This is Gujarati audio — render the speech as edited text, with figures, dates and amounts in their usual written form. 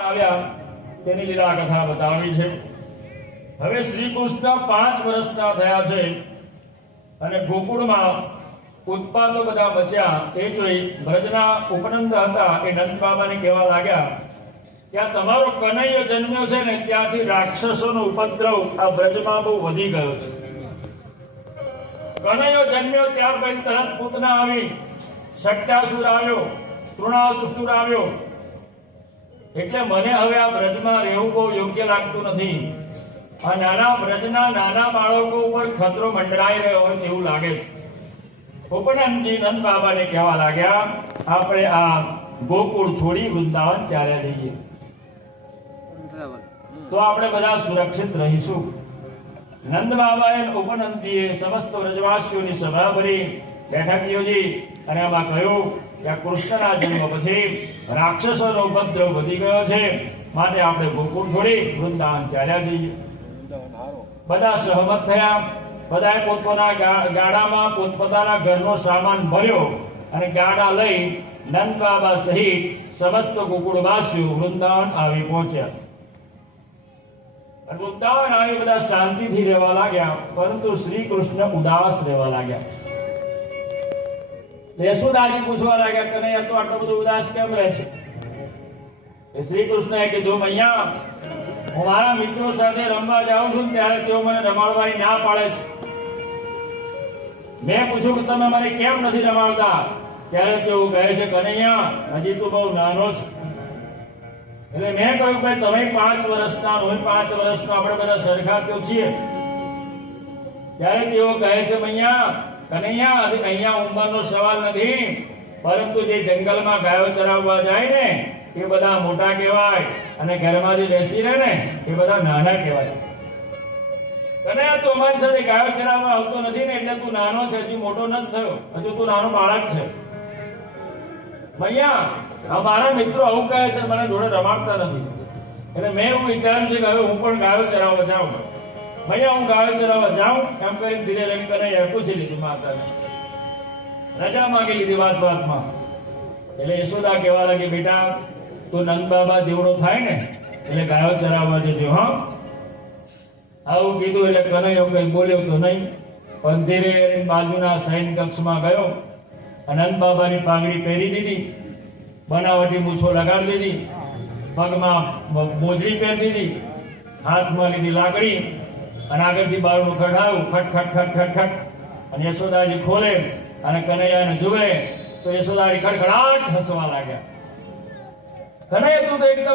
આવ્યા તેની લીલા કથા બતાવી છે। હવે શ્રી કૃષ્ણ 5 વર્ષના થયા છે અને ગોકુળમાં ઉત્પાતો બધા બચ્યા। એ જોઈ બ્રજના ઉપનંદ હતા એ નંદ બાબાને કહેવા લાગ્યા કે આ તમારો કનૈયો જન્મ્યો છે ને ત્યાંથી રાક્ષસોનો ઉપદ્રવ આ બ્રજમાં બહુ વધી ગયો છે। કનૈયો જન્મ્યો ત્યાર પછી તરત પૂતના આવી, શક્યાસુર આવ્યો, તૃણાસુર આવ્યો, એટલે મને હવે આ બ્રજમાં રહેવું બહુ યોગ્ય લાગતું નથી। આ નાના બ્રજના નાના બાળકો ઉપર ખતરો મંડરાઈ રહ્યો હોય તેવું લાગે છે। ઉપનંદજી નંદ બાબાને કહેવા લાગ્યા આપણે આ ગોકુળ છોડી વૃંદાવન ચાલ્યા જઈએ તો આપણે બધા સુરક્ષિત રહીશું। નંદ બાબાએ ઉપનંદજીએ સમસ્ત વ્રજવાસીઓની સભા ભરી, બેઠક યોજી અને આમાં કહ્યું કે આ કૃષ્ણના જન્મ પછી રાક્ષસોનો ઉપદ્રવ વધી ગયો છે, માટે આપણે ગોકુળ છોડી વૃંદાવન ચાલ્યા જઈએ। બધા સહમત થયા। બધાએ પોતપોતાના ગાડામાં પોતપોતાના ઘરનો સામાન ભર્યો અને ગાડા લઈ નંદ બાબા સહિત સમસ્ત ગોકુળવાસીઓ વૃંદાવન આવી પહોંચ્યા। વૃંદાવન આવી બધા શાંતિથી રહેવા લાગ્યા, પરંતુ શ્રી કૃષ્ણ ઉદાસ રહેવા લાગ્યા। યશોદાજી પૂછવા લાગ્યા કનૈયા તો આટલો બધો ઉદાસ કેમ રહે છે? શ્રી કૃષ્ણએ કીધું મૈયા હું મારા મિત્રો સાથે રમવા જાઉં છું ત્યારે તેઓ મને રમાડવાની ના પાડે છે। મેં પૂછ્યું કે તમે મને કેમ નથી રમાડતા? ત્યારે તેઓ કહે છે કનૈયા હજી તું બહુ નાનો છે। એટલે મેં કહ્યું ભાઈ તમે 5 વર્ષના, હું 5 વર્ષનો, આપણે બધા સરખા તો છીએ। ત્યારે તેઓ કહે છે મૈયા કનૈયા અહીંયા ઉંમરનો સવાલ નથી, પરંતુ જે જંગલમાં ગાયો ચરાવવા જાય ને એ બધા મોટા કહેવાય અને ઘરમાં જે બેસી રહે ને એ બધા નાના કહેવાય। કનૈયા તું અમારી સાથે ગાયો ચરાવવા આવતો નથી ને એટલે તું નાનો છે, હજુ મોટો નથી થયો, હજુ તું નાનો બાળક છે। મૈયા અમારા મિત્રો આવું કહે છે, મને જોડે રમાડતા નથી, એટલે મેં એવું વિચાર્યું છે કે હવે હું પણ ગાયો ચરાવવા જાઉં। મૈયા હું ગાયો ચરાવવા જાઉં એમ કરીને ધીરે રહીને કનૈયાએ પૂછી લીધું માતાને, રજા માંગી લીધી વાતમાં। એટલે યશોદા કહેવા લાગી બેટા તું નંદ બાબા જેવડો થાય ને એટલે ગાયો ચરાવવા જજો હા। આવું કીધું એટલે કનૈયો કઈ બોલ્યો તો નહીં, પણ ધીરે બાજુના શયન કક્ષમાં ગયો, નંદ બાબાની પાઘડી પહેરી દીધી, બનાવટી મૂછો લગાડી દીધી, પગમાં મોજડી પહેરી દીધી, હાથમાં લીધી લાકડી અને આગળથી બારણું ખટખટાવ્યું, ખટ ખટ ખટ ખટ ખટ, અને યશોદાજી ખોલે અને કનૈયાને જુએ તો યશોદાજી ખડખડાટ હસવા લાગ્યા। કનૈયા તું તો એકદમ